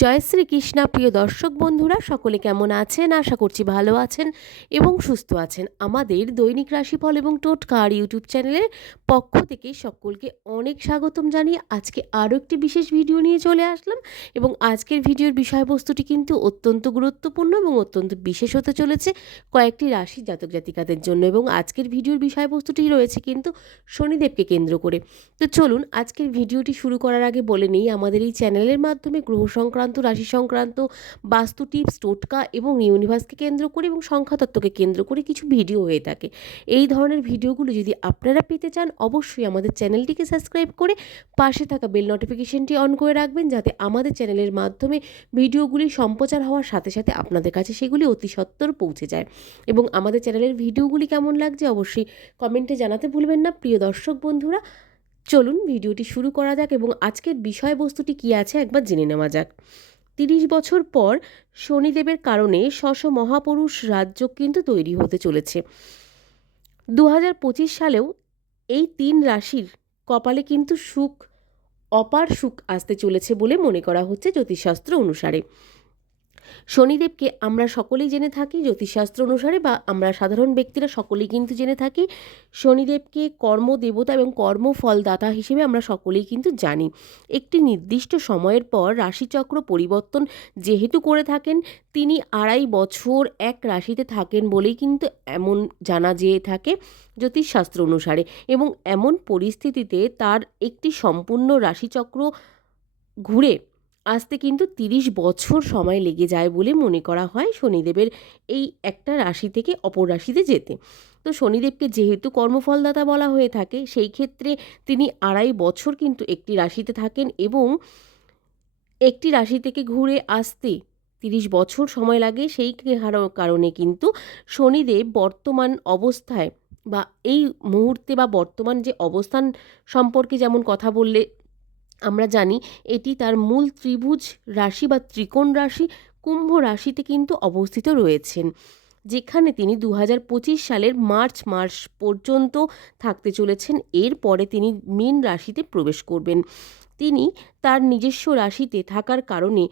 জয় শ্রীকৃষ্ণা, প্রিয় দর্শক বন্ধুরা, সকলে কেমন আছেন? আশা করছি ভালো আছেন এবং সুস্থ আছেন। আমাদের দৈনিক রাশিফল এবং টোটকার ইউটিউব চ্যানেলের পক্ষ থেকে সকলকে অনেক স্বাগতম জানিয়ে আজকে আরও একটি বিশেষ ভিডিও নিয়ে চলে আসলাম এবং আজকের ভিডিওর বিষয়বস্তুটি কিন্তু অত্যন্ত গুরুত্বপূর্ণ এবং অত্যন্ত বিশেষ হতে চলেছে কয়েকটি রাশি জাতক জাতিকাদের জন্য এবং আজকের ভিডিওর বিষয়বস্তুটি রয়েছে কিন্তু শনিদেবকে কেন্দ্র করে। তো চলুন, আজকের ভিডিওটি শুরু করার আগে বলে নিই, আমাদের এই চ্যানেলের মাধ্যমে গ্রহ সংক্রান্ত রাশি সংক্রান্ত, বাস্তু টিপস, টোটকা এবং ইউনিভার্সকে কেন্দ্র করে এবং সংখ্যাতত্ত্বকে কেন্দ্র করে কিছু ভিডিও হয়ে থাকে। এই ধরনের ভিডিওগুলো যদি আপনারা পেতে চান, অবশ্যই আমাদের চ্যানেলটিকে সাবস্ক্রাইব করে পাশে থাকা বেল নোটিফিকেশনটি অন করে রাখবেন, যাতে আমাদের চ্যানেলের মাধ্যমে ভিডিওগুলি সম্প্রচার হওয়ার সাথে সাথে আপনাদের কাছে সেগুলি অতি সত্বর পৌঁছে যায়। এবং আমাদের চ্যানেলের ভিডিওগুলি কেমন লাগছে অবশ্যই কমেন্টে জানাতে ভুলবেন না। প্রিয় দর্শক বন্ধুরা চলুন ভিডিওটি শুরু করা যাক এবং আজকের বিষয়বস্তুটি কী আছে একবার জেনে নেওয়া যাক। তিরিশ বছর পর শনিদেবের কারণে শশ মহাপুরুষ রাজ্য কিন্তু তৈরি হতে চলেছে। দু হাজার পঁচিশ সালেও এই তিন রাশির কপালে কিন্তু সুখ, অপার সুখ আসতে চলেছে বলে মনে করা হচ্ছে জ্যোতিষশাস্ত্র অনুসারে। শনিদেবকে আমরা সকলেই জেনে থাকি, জ্যোতিষশাস্ত্র অনুসারে বা আমরা সাধারণ ব্যক্তিরা সকলেই কিন্তু জেনে থাকি, শনিদেবকে কর্মদেবতা এবং কর্মফলদাতা হিসেবে আমরা সকলেই কিন্তু জানি। একটি নির্দিষ্ট সময়ের পর রাশিচক্র পরিবর্তন যেহেতু করে থাকেন, তিনি আড়াই বছর এক রাশিতে থাকেন বলেই কিন্তু এমন জানা যেয়ে থাকে জ্যোতিষশাস্ত্র অনুসারে এবং এমন পরিস্থিতিতে তার একটি সম্পূর্ণ রাশিচক্র ঘুরে আসতে কিন্তু তিরিশ বছর সময় লেগে যায় বলে মনে করা হয় শনিদেবের এই একটা রাশি থেকে অপর রাশিতে যেতে। তো শনিদেবকে যেহেতু কর্মফলদাতা বলা হয়ে থাকে, সেই ক্ষেত্রে তিনি আড়াই বছর কিন্তু একটি রাশিতে থাকেন এবং একটি রাশি থেকে ঘুরে আসতে তিরিশ বছর সময় লাগে। সেই কারণে কিন্তু শনিদেব বর্তমান অবস্থায় বা এই মুহূর্তে বা বর্তমান যে অবস্থান সম্পর্কে যেমন কথা বললে আমরা জানি এটি তার মূল ত্রিভুজ রাশি বা ত্রিকোণ রাশি, কুম্ভ রাশিতে কিন্তু অবস্থিত রয়েছেন, যেখানে তিনি দু হাজার পঁচিশ সালের মার্চ মাস পর্যন্ত থাকতে চলেছেন। এরপরে তিনি মীন রাশিতে প্রবেশ করবেন। তিনি তার নিজস্ব রাশিতে থাকার কারণে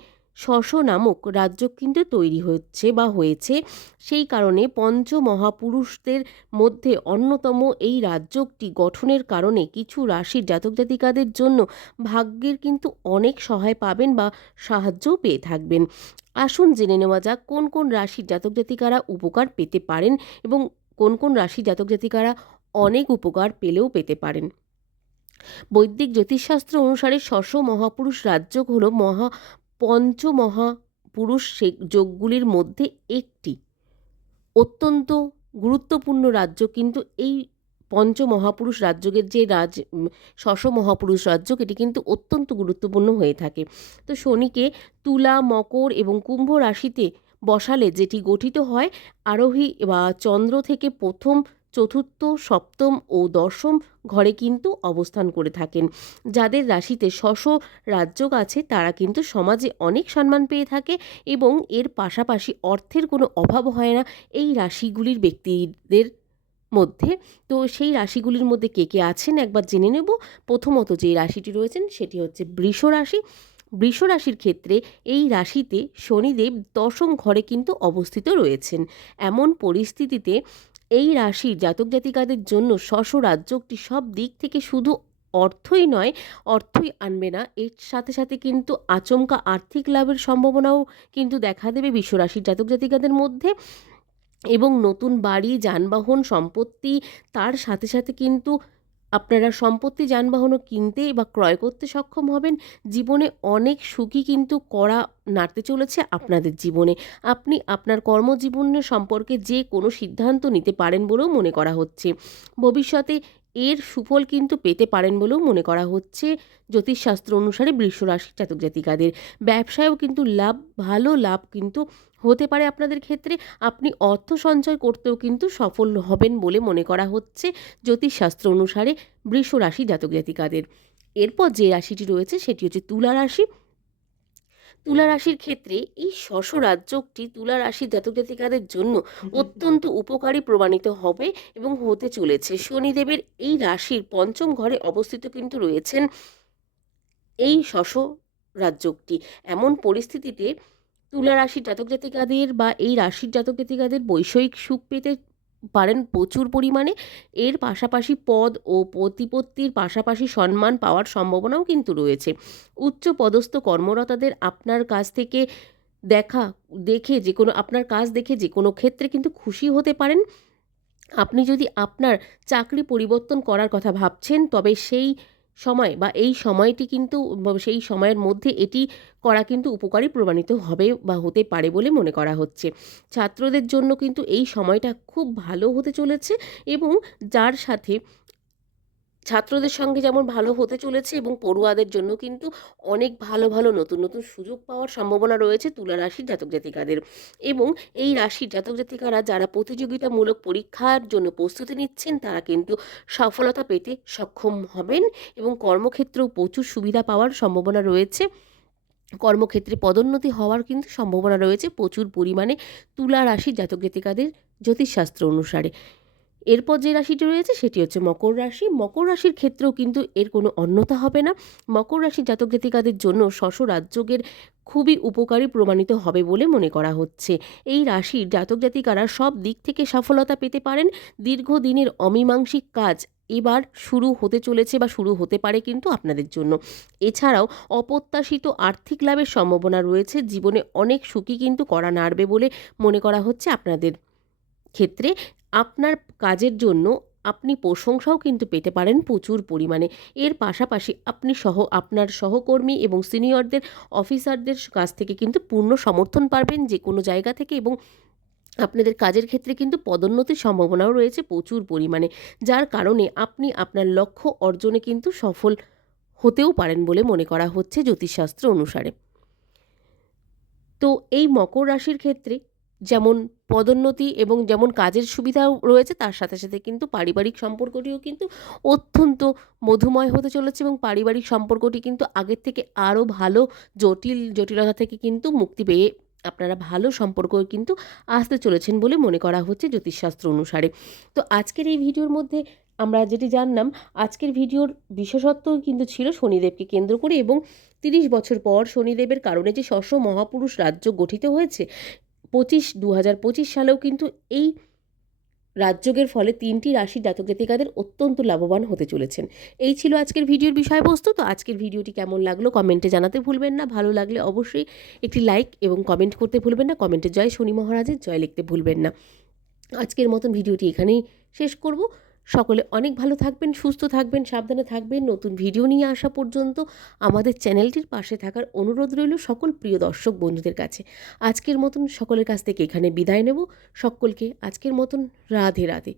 শশ নামক রাজ্য কিন্তু তৈরি হচ্ছে বা হয়েছে। সেই কারণে পঞ্চ মহাপুরুষদের মধ্যে অন্যতম এই রাজ্যটি গঠনের কারণে কিছু রাশির জাতক জাতিকাদের জন্য ভাগ্যের কিন্তু অনেক সহায় পাবেন বা সাহায্যও পেয়ে থাকবেন। আসুন জেনে নেওয়া যাক কোন কোন রাশির জাতক জাতিকারা উপকার পেতে পারেন এবং কোন কোন রাশি জাতক জাতিকারা অনেক উপকার পেলেও পেতে পারেন। বৈদিক জ্যোতিষশাস্ত্র অনুসারে শশ মহাপুরুষ রাজ্য হল মহা পঞ্চমহাপুরুষ সে যোগগুলির মধ্যে একটি। অত্যন্ত গুরুত্বপূর্ণ রাজ্য কিন্তু এই পঞ্চমহাপুরুষ রাজ্যের যে রাজ শশ মহাপুরুষ রাজ্য এটি কিন্তু অত্যন্ত গুরুত্বপূর্ণ হয়ে থাকে। তো শনিকে তুলা, মকর এবং কুম্ভ রাশিতে বসালে যেটি গঠিত হয়, আরোহী বা চন্দ্র থেকে প্রথম চতুর্থ, সপ্তম ও দশম ঘরে কিন্তু অবস্থান করে থাকেন। যাদের রাশিতে শশ রাজ্যক আছে, তারা কিন্তু সমাজে অনেক সম্মান পেয়ে থাকে এবং এর পাশাপাশি অর্থের কোনো অভাব হয় না এই রাশিগুলির ব্যক্তিদের মধ্যে। তো সেই রাশিগুলির মধ্যে কে কে আছেন একবার জেনে নেব। প্রথমত যে রাশিটি রয়েছেন, সেটি হচ্ছে বৃষ রাশি। বৃষ রাশির ক্ষেত্রে এই রাশিতে শনিদেব দশম ঘরে কিন্তু অবস্থিত রয়েছেন। এমন পরিস্থিতিতে এই রাশির জাতক জাতিকাদের জন্য শশ রাজ্যটি সব দিক থেকে শুধু অর্থই নয়, অর্থই আনবে না। এর সাথে সাথে কিন্তু আচমকা আর্থিক লাভের সম্ভাবনাও কিন্তু দেখা দেবে বিশ্বরাশির জাতক জাতিকাদের মধ্যে। এবং নতুন বাড়ি, যানবাহন, সম্পত্তি, তার সাথে সাথে কিন্তু আপনারা সম্পত্তি যানবাহনও কিনতে বা ক্রয় করতে সক্ষম হবেন। জীবনে অনেক সুখী কিন্তু করা নাড়তে চলেছে আপনাদের জীবনে। আপনি আপনার কর্মজীবনের সম্পর্কে যে কোনো সিদ্ধান্ত নিতে পারেন বলেও মনে করা হচ্ছে। ভবিষ্যতে এর সুফল কিন্তু পেতে পারেন বলেও মনে করা হচ্ছে জ্যোতিষশাস্ত্র অনুসারে বৃষরাশির জাতক জাতিকাদের। ব্যবসায়ও কিন্তু লাভ, ভালো লাভ কিন্তু হতে পারে আপনাদের ক্ষেত্রে। আপনি অর্থ সঞ্চয় করতেও কিন্তু সফল হবেন বলে মনে করা হচ্ছে জ্যোতিষশাস্ত্র অনুসারে বৃষ রাশি জাতক জাতিকাদের। এরপর যে রাশিটি রয়েছে সেটি হচ্ছে তুলা রাশি। তুলা রাশির ক্ষেত্রে এই শশ রাজ্যটি তুলা রাশির জাতক জাতিকাদের জন্য অত্যন্ত উপকারী প্রমাণিত হবে এবং হতে চলেছে। শনিদেবের এই রাশির পঞ্চম ঘরে অবস্থিত কিন্তু রয়েছেন এই শশ রাজ্যটি এমন পরিস্থিতিতে তুলা রাশির জাতক জাতিকাদের বা এই রাশির জাতক জাতিকাদের বৈষয়িক সুখ পেতে পারেন প্রচুর পরিমাণে। এর পাশাপাশি পদ ও প্রতিপত্তির পাশাপাশি সম্মান পাওয়ার সম্ভাবনাও কিন্তু রয়েছে। উচ্চ পদস্থ কর্মরতাদের আপনার কাছ থেকে দেখা, দেখে যে কোনো, আপনার কাজ দেখে যে কোনো ক্ষেত্রে কিন্তু খুশি হতে পারেন। আপনি যদি আপনার চাকরি পরিবর্তন করার কথা ভাবছেন, তবে সেই সময় বা এই সময়টি কিন্তু সেই সময়ের মধ্যে এটি করা কিন্তু উপকারী প্রমাণিত হবে বা হতে পারে বলে মনে করা হচ্ছে। ছাত্রদের জন্য কিন্তু এই সময়টা খুব ভালো হতে চলেছে এবং যার সাথে ছাত্রদের সঙ্গে যেমন ভালো হতে চলেছে এবং পড়ুয়াদের জন্য কিন্তু অনেক ভালো ভালো নতুন নতুন সুযোগ পাওয়ার সম্ভাবনা রয়েছে তুলা রাশির জাতক জাতিকাদের। এবং এই রাশির জাতক জাতিকারা যারা প্রতিযোগিতামূলক পরীক্ষার জন্য প্রস্তুতি নিচ্ছেন, তারা কিন্তু সফলতা পেতে সক্ষম হবেন এবং কর্মক্ষেত্রেও প্রচুর সুবিধা পাওয়ার সম্ভাবনা রয়েছে। কর্মক্ষেত্রে পদোন্নতি হওয়ার কিন্তু সম্ভাবনা রয়েছে প্রচুর পরিমাণে তুলা রাশির জাতক জাতিকাদের জ্যোতিষশাস্ত্র অনুসারে। এরপর যে রাশিটি রয়েছে সেটি হচ্ছে মকর রাশি। মকর রাশির ক্ষেত্রেও কিন্তু এর কোনো অন্যতা হবে না। মকর রাশির জাতক জাতিকাদের জন্য শশ খুবই উপকারী প্রমাণিত হবে বলে মনে করা হচ্ছে। এই রাশির জাতক জাতিকারা সব দিক থেকে সফলতা পেতে পারেন। দীর্ঘদিনের অমীমাংসিক কাজ এবার শুরু হতে চলেছে বা শুরু হতে পারে কিন্তু আপনাদের জন্য। এছাড়াও অপ্রত্যাশিত আর্থিক লাভের সম্ভাবনা রয়েছে। জীবনে অনেক সুখী কিন্তু করা নাড়বে বলে মনে করা হচ্ছে আপনাদের ক্ষেত্রে। আপনার কাজের জন্য আপনি প্রশংসাও কিন্তু পেতে পারেন প্রচুর পরিমাণে। এর পাশাপাশি আপনি সহ, আপনার সহকর্মী এবং সিনিয়রদের, অফিসারদের কাছ থেকে কিন্তু পূর্ণ সমর্থন পাবেন যে কোনো জায়গা থেকে এবং আপনাদের কাজের ক্ষেত্রে কিন্তু পদোন্নতির সম্ভাবনাও রয়েছে প্রচুর পরিমাণে। যার কারণে আপনি আপনার লক্ষ্য অর্জনে কিন্তু সফল হতেও পারেন বলে মনে করা হচ্ছে জ্যোতিষশাস্ত্র অনুসারে। তো এই মকর রাশির ক্ষেত্রে যেমন পদোন্নতি এবং যেমন কাজের সুবিধাও রয়েছে, তার সাথে সাথে কিন্তু পারিবারিক সম্পর্কটিও কিন্তু অত্যন্ত মধুময় হতে চলেছে এবং পারিবারিক সম্পর্কটি কিন্তু আগের থেকে আরও ভালো, জটিল, জটিলতা থেকে কিন্তু মুক্তি পেয়ে আপনারা ভালো সম্পর্ক কিন্তু আসতে চলেছেন বলে মনে করা হচ্ছে জ্যোতিষশাস্ত্র অনুসারে। তো আজকের এই ভিডিওর মধ্যে আমরা যেটি জানলাম, আজকের ভিডিওর বিশেষত্ব কিন্তু ছিল শনিদেবকে কেন্দ্র করে এবং তিরিশ বছর পর শনিদেবের কারণে যে শস্য মহাপুরুষ রাজ্য গঠিত হয়েছে পঁচিশ দু হাজার পঁচিশ সালেও কিন্তু এই রাজযোগের ফলে তিনটি রাশি জাতক জাতিকাদের অত্যন্ত লাভবান হতে চলেছেন। এই ছিল আজকের ভিডিওর বিষয়বস্তু। তো আজকের ভিডিওটি কেমন লাগল কমেন্টে জানাতে ভুলবেন না। ভালো লাগলে অবশ্যই একটি লাইক এবং কমেন্ট করতে ভুলবেন না। কমেন্টে জয় শনি মহারাজের জয় লিখতে ভুলবেন না। আজকের মতন ভিডিওটি এখানেই শেষ করব। সকলে অনেক ভালো থাকবেন, সুস্থ থাকবেন, সাবধানে থাকবেন। নতুন ভিডিও নিয়ে আসা পর্যন্ত আমাদের চ্যানেলটির পাশে থাকার অনুরোধ রইল সকল প্রিয় দর্শক বন্ধুদের কাছে। আজকের মতন সকলের কাছ থেকে এখানে বিদায় নেব। সকলকে আজকের মতন রাধে রাধে।